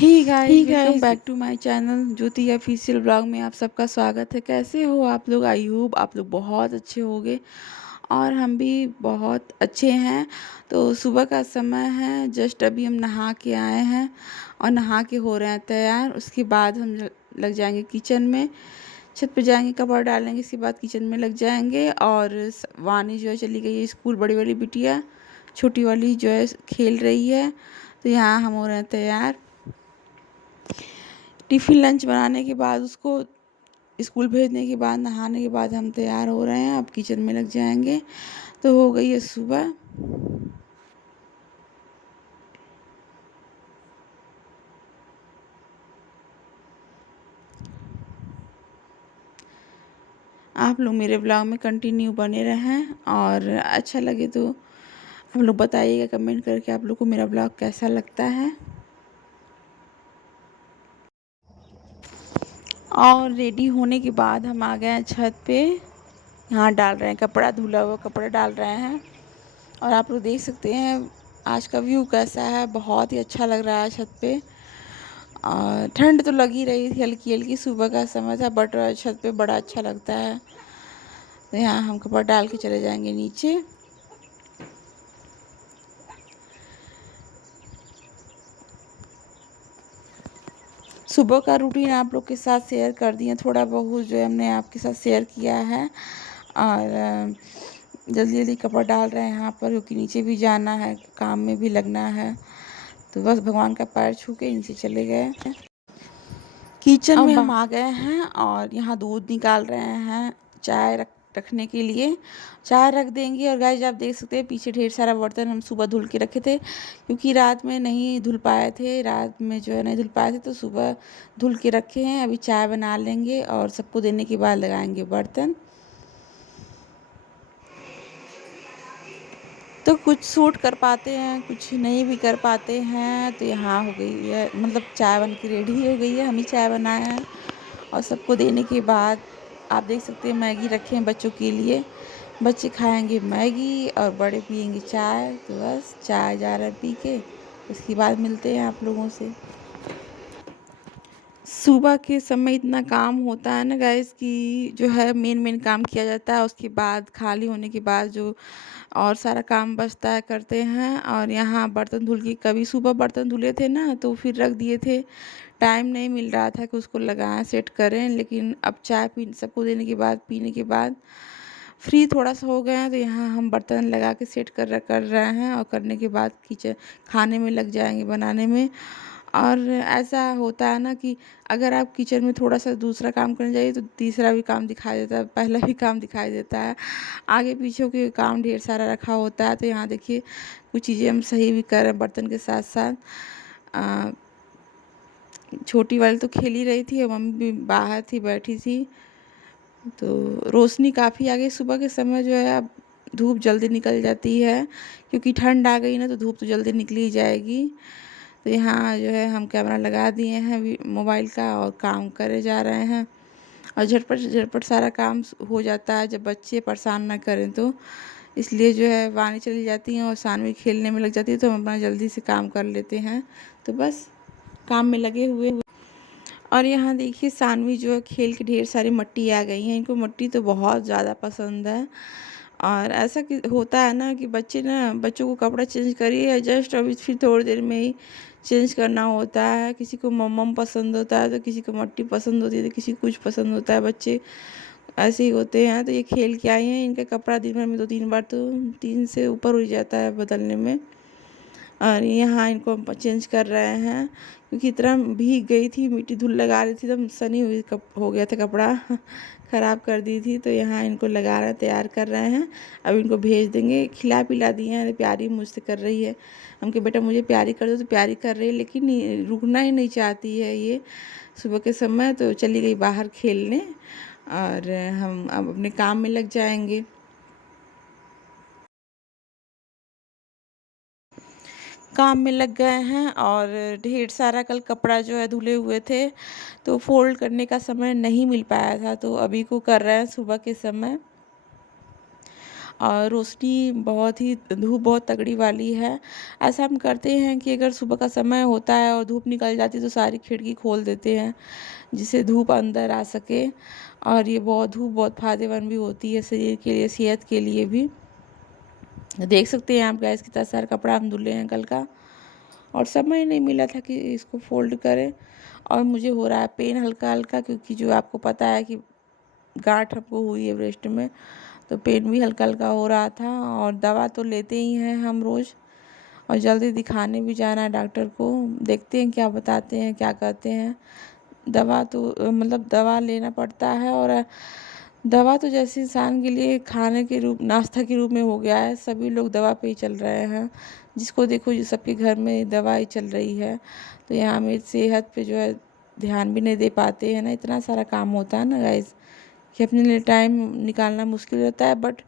Hey guys, hey welcome guys. Back to my channel Jyoti official blog में आप सबका स्वागत है। कैसे हो आप लोग? आई होप आप लोग बहुत अच्छे होंगे और हम भी बहुत अच्छे हैं। तो सुबह का समय है, जस्ट अभी हम नहा के आए हैं और नहा के हो रहे हैं तैयार। उसके बाद हम लग जाएंगे किचन में, छत पे जाएंगे, कपड़ा डालेंगे, इसके बाद किचन में लग जाएंगे। और वानी जो है चली गई है स्कूल, बड़ी वाली बिटिया, छोटी वाली जो है खेल रही है। तो यहाँ हम हो रहे हैं तैयार। टिफ़िन लंच बनाने के बाद, उसको स्कूल भेजने के बाद, नहाने के बाद हम तैयार हो रहे हैं, अब किचन में लग जाएंगे। तो हो गई है सुबह। आप लोग मेरे ब्लॉग में कंटिन्यू बने रहें और अच्छा लगे तो हम लोग बताइएगा कमेंट करके आप लोग को मेरा ब्लॉग कैसा लगता है। और रेडी होने के बाद हम आ गए हैं छत पे। यहाँ डाल रहे हैं कपड़ा, धुला हुआ कपड़ा डाल रहे हैं। और आप लोग देख सकते हैं आज का व्यू कैसा है, बहुत ही अच्छा लग रहा है छत पे। और ठंड तो लगी रही थी हल्की हल्की, सुबह का समय था, बट छत पे बड़ा अच्छा लगता है। तो यहाँ हम कपड़ा डाल के चले जाएंगे नीचे। सुबह का रूटीन आप लोग के साथ शेयर कर दिए, थोड़ा बहुत जो है हमने आपके साथ शेयर किया है। और जल्दी जल्दी कपड़ा डाल रहे हैं यहाँ पर, क्योंकि नीचे भी जाना है, काम में भी लगना है। तो बस भगवान का पैर छू के नीचे चले गए। किचन में हम आ गए हैं और यहाँ दूध निकाल रहे हैं चाय रखने के लिए। चाय रख देंगे। और गाइस आप देख सकते हैं पीछे ढेर सारा बर्तन हम सुबह धुल के रखे थे, क्योंकि रात में नहीं धुल पाए थे, रात में जो है नहीं धुल पाए थे, तो सुबह धुल के रखे हैं। अभी चाय बना लेंगे और सबको देने के बाद लगाएंगे बर्तन। तो कुछ सूट कर पाते हैं, कुछ नहीं भी कर पाते हैं। तो यहाँ हो गई है, मतलब चाय बन के रेडी हो गई है, हम ही चाय बनाए हैं। और सबको देने के बाद आप देख सकते हैं मैगी रखे हैं बच्चों के लिए। बच्चे खाएंगे मैगी और बड़े पियेंगे चाय। तो बस चाय जा रहा है पी के, उसके बाद मिलते हैं आप लोगों से। सुबह के समय इतना काम होता है ना गाइस, कि जो है मेन मेन काम किया जाता है, उसके बाद खाली होने के बाद जो और सारा काम बचता है करते हैं। और यहाँ बर्तन धुल के, कभी सुबह बर्तन धुले थे ना तो फिर रख दिए थे, टाइम नहीं मिल रहा था कि उसको लगाएं सेट करें। लेकिन अब चाय पी सबको देने के बाद, पीने के बाद फ्री थोड़ा सा हो गए हैं। तो यहाँ हम बर्तन लगा के सेट कर रहे हैं और करने के बाद किचन खाने में लग जाएंगे, बनाने में। और ऐसा होता है ना कि अगर आप किचन में थोड़ा सा दूसरा काम करने जाइए तो तीसरा भी काम दिखाई देता है, पहला भी काम दिखाई देता है, आगे पीछे के काम ढेर सारा रखा होता है। तो यहाँ देखिए कुछ चीज़ें हम सही भी कर रहे हैं बर्तन के साथ साथ। छोटी वाली तो खेल ही रही थी और मम्मी भी बाहर थी, बैठी थी। तो रोशनी काफ़ी आ गई सुबह के समय, जो है अब धूप जल्दी निकल जाती है, क्योंकि ठंड आ गई ना तो धूप तो जल्दी निकली जाएगी। तो यहाँ जो है हम कैमरा लगा दिए हैं मोबाइल का और काम करे जा रहे हैं। और झटपट झटपट सारा काम हो जाता है जब बच्चे परेशान ना करें तो। इसलिए जो है वानी चली जाती हैं और सानवी खेलने में लग जाती है, तो हम अपना जल्दी से काम कर लेते हैं। तो बस काम में लगे हुए। और यहाँ देखिए सानवी जो है खेल के ढेर सारी मट्टी आ गई हैं, इनको मट्टी तो बहुत ज़्यादा पसंद है। और ऐसा कि होता है ना कि बच्चों को कपड़ा चेंज करिए जस्ट अभी, फिर थोड़ी देर में ही चेंज करना होता है। किसी को मम्मम पसंद होता है, तो किसी को मट्टी पसंद होती है, तो किसी को कुछ पसंद होता है। बच्चे ऐसे ही होते हैं। तो ये खेल के आई हैं, इनका कपड़ा दिन भर में 2-3 बार, तो 3 से ऊपर हो जाता है बदलने में। और यहाँ इनको हम चेंज कर रहे हैं, क्योंकि इतना भीग गई थी, मिट्टी धूल लगा रही थी, एकदम सनी हुई हो गया था कपड़ा ख़राब कर दी थी। तो यहाँ इनको लगा रहे हैं, तैयार कर रहे हैं। अब इनको भेज देंगे। खिला पिला दिए हैं, प्यारी मुझसे कर रही है। हम कहे बेटा मुझे प्यारी कर दो, तो प्यारी कर रही है, लेकिन रुकना ही नहीं चाहती है ये सुबह के समय। तो चली गई बाहर खेलने और हम अब अपने काम में लग जाएंगे। काम में लग गए हैं और ढेर सारा कल कपड़ा जो है धुले हुए थे, तो फोल्ड करने का समय नहीं मिल पाया था, तो अभी को कर रहे हैं सुबह के समय। और रोशनी बहुत ही धूप बहुत तगड़ी वाली है। ऐसा हम करते हैं कि अगर सुबह का समय होता है और धूप निकल जाती है तो सारी खिड़की खोल देते हैं, जिससे धूप अंदर आ सके। और ये धूप बहुत फ़ायदेमंद भी होती है शरीर के लिए, सेहत के लिए भी। देख सकते हैं आप गैस कितना सारा कपड़ा हम धुले हैं कल का, और समय नहीं मिला था कि इसको फोल्ड करें। और मुझे हो रहा है पेन हल्का हल्का, क्योंकि जो आपको पता है कि गांठ हमको हुई है ब्रेस्ट में, तो पेन भी हल्का हल्का हो रहा था। और दवा तो लेते ही हैं हम रोज़, और जल्दी दिखाने भी जाना है डॉक्टर को। देखते हैं क्या बताते हैं, क्या कहते हैं। दवा तो मतलब दवा लेना पड़ता है, और दवा तो जैसे इंसान के लिए खाने के रूप, नाश्ता के रूप में हो गया है। सभी लोग दवा पे ही चल रहे हैं, जिसको देखो जो सबके घर में दवा ही चल रही है। तो यहाँ मेरी सेहत पे जो है ध्यान भी नहीं दे पाते हैं ना, इतना सारा काम होता है ना गाइस, कि अपने लिए टाइम निकालना मुश्किल होता है। बट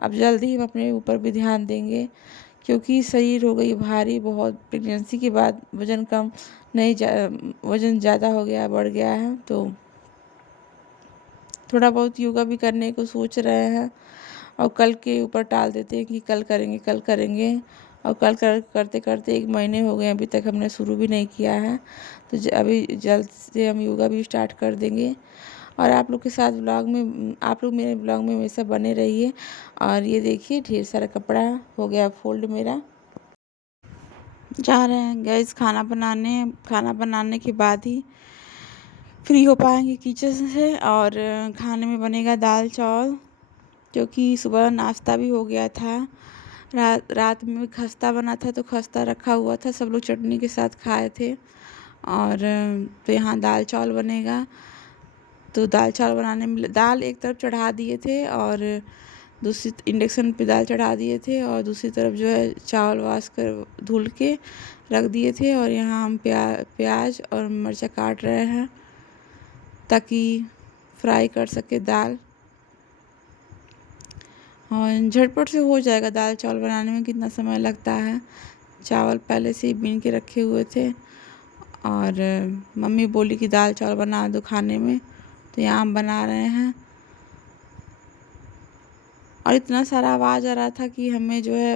अब जल्दी हम अपने ऊपर भी ध्यान देंगे, क्योंकि शरीर हो गई भारी बहुत। प्रेगनेंसी के बाद वज़न कम नहीं वज़न ज़्यादा हो गया, बढ़ गया है। तो थोड़ा बहुत योगा भी करने को सोच रहे हैं, और कल के ऊपर टाल देते हैं कि कल करेंगे कल करेंगे। और करते करते 1 महीने हो गए, अभी तक हमने शुरू भी नहीं किया है। तो अभी जल्द से हम योगा भी स्टार्ट कर देंगे। और आप लोग के साथ आप लोग मेरे ब्लॉग में हमेशा बने रहिए। और ये देखिए ढेर सारा कपड़ा हो गया फोल्ड मेरा। जा रहे हैं गैस खाना बनाने के बाद ही फ्री हो पाएंगे किचन से। और खाने में बनेगा दाल चावल, क्योंकि सुबह नाश्ता भी हो गया था। रात में खस्ता बना था, तो खस्ता रखा हुआ था, सब लोग चटनी के साथ खाए थे। और तो यहाँ दाल चावल बनेगा। तो दाल चावल बनाने में दाल एक तरफ चढ़ा दिए थे, और दूसरी इंडक्शन पे दाल चढ़ा दिए थे, और दूसरी तरफ जो है चावल वाश कर धुल के रख दिए थे। और यहाँ हम प्याज और मिर्चा काट रहे हैं, ताकि फ्राई कर सके दाल। और झटपट से हो जाएगा। दाल चावल बनाने में कितना समय लगता है। चावल पहले से ही बीन के रखे हुए थे, और मम्मी बोली कि दाल चावल बना दो खाने में, तो यहाँ हम बना रहे हैं। और इतना सारा आवाज़ आ रहा था कि हमें जो है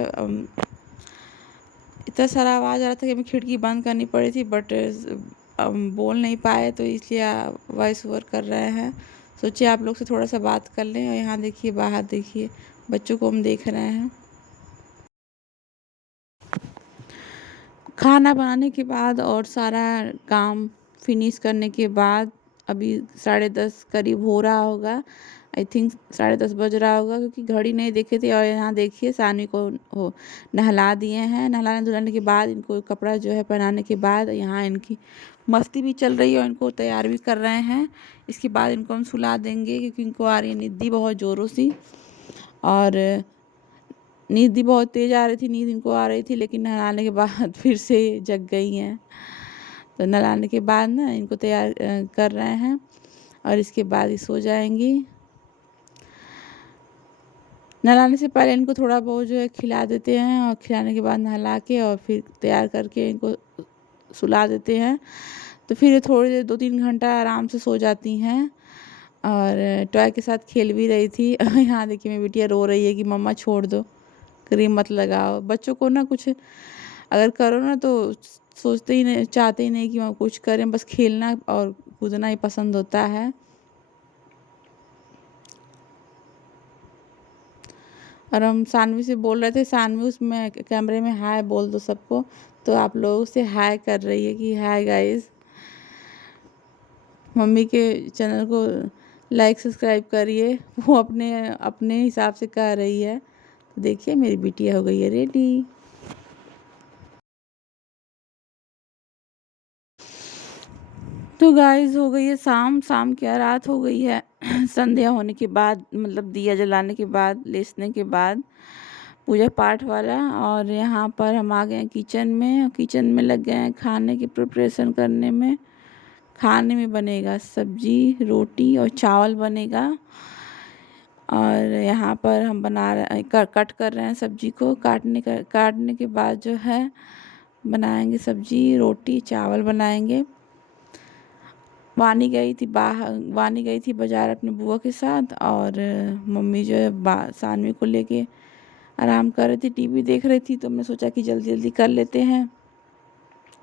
इतना सारा आवाज़ आ रहा था कि हमें खिड़की बंद करनी पड़ी थी। बट बोल नहीं पाए, तो इसलिए वॉइस ओवर कर रहे हैं। सोचिए आप लोग से थोड़ा सा बात कर लें। और यहाँ देखिए, बाहर देखिए, बच्चों को हम देख रहे हैं। खाना बनाने के बाद और सारा काम फिनिश करने के बाद अभी 10:30 करीब हो रहा होगा। आई थिंक 10:30 बज रहा होगा, क्योंकि घड़ी नहीं देखे थे। और यहाँ देखिए सानवी को नहला दिए हैं। नहलाने धुलाने के बाद इनको कपड़ा जो है पहनाने के बाद यहाँ इनकी मस्ती भी चल रही है, और इनको तैयार भी कर रहे हैं। इसके बाद इनको हम सुला देंगे, क्योंकि इनको आ रही है निद्दी बहुत ज़ोरों से। और नींद भी बहुत तेज़ आ रही थी, नींद इनको आ रही थी, लेकिन नहलाने के बाद फिर से जग गई हैं। तो नहलाने के बाद ना इनको तैयार कर रहे हैं, और इसके बाद ही सो जाएंगी। नहलाने से पहले इनको थोड़ा बहुत जो है खिला देते हैं, और खिलाने के बाद नहला के और फिर तैयार करके इनको सुला देते हैं। तो फिर ये थोड़ी देर 2-3 घंटा आराम से सो जाती हैं। और टॉय के साथ खेल भी रही थी। यहाँ देखिए मेरी बिटिया रो रही है कि मम्मा छोड़ दो, क्रीम मत लगाओ। बच्चों को ना कुछ अगर करो ना तो सोचते ही नहीं, चाहते ही नहीं कि वह कुछ करें, बस खेलना और कूदना ही पसंद होता है। और हम सानवी से बोल रहे थे, सानवी उसमें कैमरे में हाय बोल दो सबको। तो आप लोगों से हाय कर रही है कि हाय गाइस, मम्मी के चैनल को लाइक सब्सक्राइब करिए। वो अपने अपने हिसाब से कह रही है। तो देखिए मेरी बिटिया हो गई है रेडी। तो गाइस हो गई है शाम क्या रात हो गई है। संध्या होने के बाद, मतलब दिया जलाने के बाद, लेसने के बाद पूजा पाठ वाला। और यहाँ पर हम आ गए हैं किचन में, और किचन में लग गए हैं खाने की प्रिपरेशन करने में। खाने में बनेगा सब्जी, रोटी और चावल बनेगा। और यहाँ पर हम बना रहे कट कर रहे हैं सब्जी को। काटने के बाद जो है बनाएंगे सब्जी, रोटी, चावल बनाएंगे। वानी गई थी बाज़ार अपनी बुआ के साथ, और मम्मी जो है सानवी को लेके आराम कर रही थी, टीवी देख रही थी। तो मैं सोचा कि जल्दी जल्दी कर लेते हैं,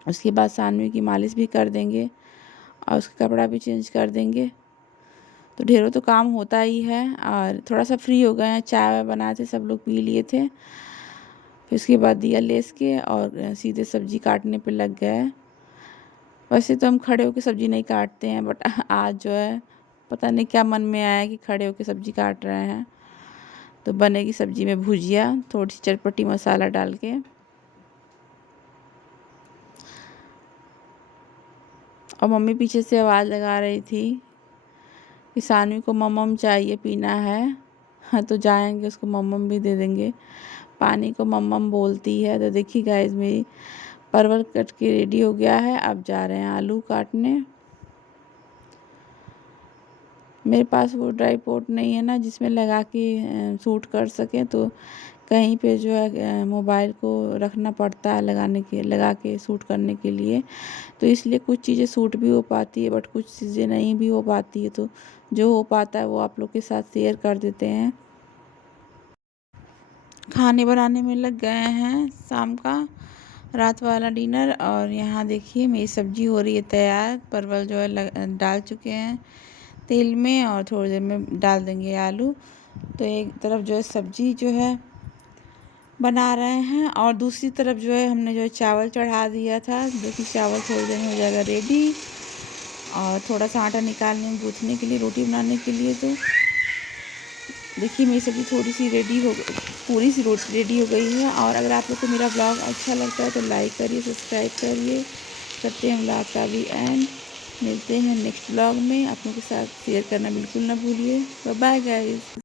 उसके बाद सानवी की मालिश भी कर देंगे और उसका कपड़ा भी चेंज कर देंगे। तो ढेरों तो काम होता ही है, और थोड़ा सा फ्री हो गए हैं, चाय वाय बनाते सब लोग पी लिए थे। फिर उसके बाद दिया लेस के और सीधे सब्जी काटने पे लग गए। वैसे तो हम खड़े होकर सब्जी नहीं काटते हैं, बट आज जो है पता नहीं क्या मन में आया कि खड़े होकर सब्जी काट रहे हैं। तो बनेगी सब्जी में भुजिया, थोड़ी सी चटपटी मसाला डाल के। और मम्मी पीछे से आवाज़ लगा रही थी कि सानवी को ममम चाहिए, पीना है। हाँ, तो जाएंगे उसको ममम भी दे देंगे। पानी को ममम बोलती है। तो देखिए गाइस, मेरी परवल कट के रेडी हो गया है। अब जा रहे हैं आलू काटने। मेरे पास वो ड्राई पोट नहीं है ना जिसमें लगा के शूट कर सकें, तो कहीं पे जो है मोबाइल को रखना पड़ता है लगा के शूट करने के लिए। तो इसलिए कुछ चीज़ें शूट भी हो पाती है, बट कुछ चीज़ें नहीं भी हो पाती है। तो जो हो पाता है वो आप लोग के साथ शेयर कर देते हैं। खाने बनाने में लग गए हैं, शाम का रात वाला डिनर। और यहाँ देखिए मेरी सब्जी हो रही है तैयार। परवल जो है डाल चुके हैं तेल में, और थोड़ी देर में डाल देंगे आलू। तो एक तरफ जो है सब्जी जो है बना रहे हैं, और दूसरी तरफ जो है हमने जो है चावल चढ़ा दिया था। देखिए चावल थोड़ी देर में हो जाएगा रेडी। और थोड़ा सा आटा निकालने में गूँथने के लिए, रोटी बनाने के लिए। तो देखिए मेरी सब्ज़ी थोड़ी सी रेडी हो गई, पूरी सी रोटी रेडी हो गई है। और अगर आप लोग को मेरा ब्लॉग अच्छा लगता है तो लाइक करिए, सब्सक्राइब करिए। करते हैं ब्लॉग का भी एंड। मिलते हैं नेक्स्ट ब्लॉग में। आप लोगों के साथ शेयर करना बिल्कुल ना भूलिए। Bye bye guys.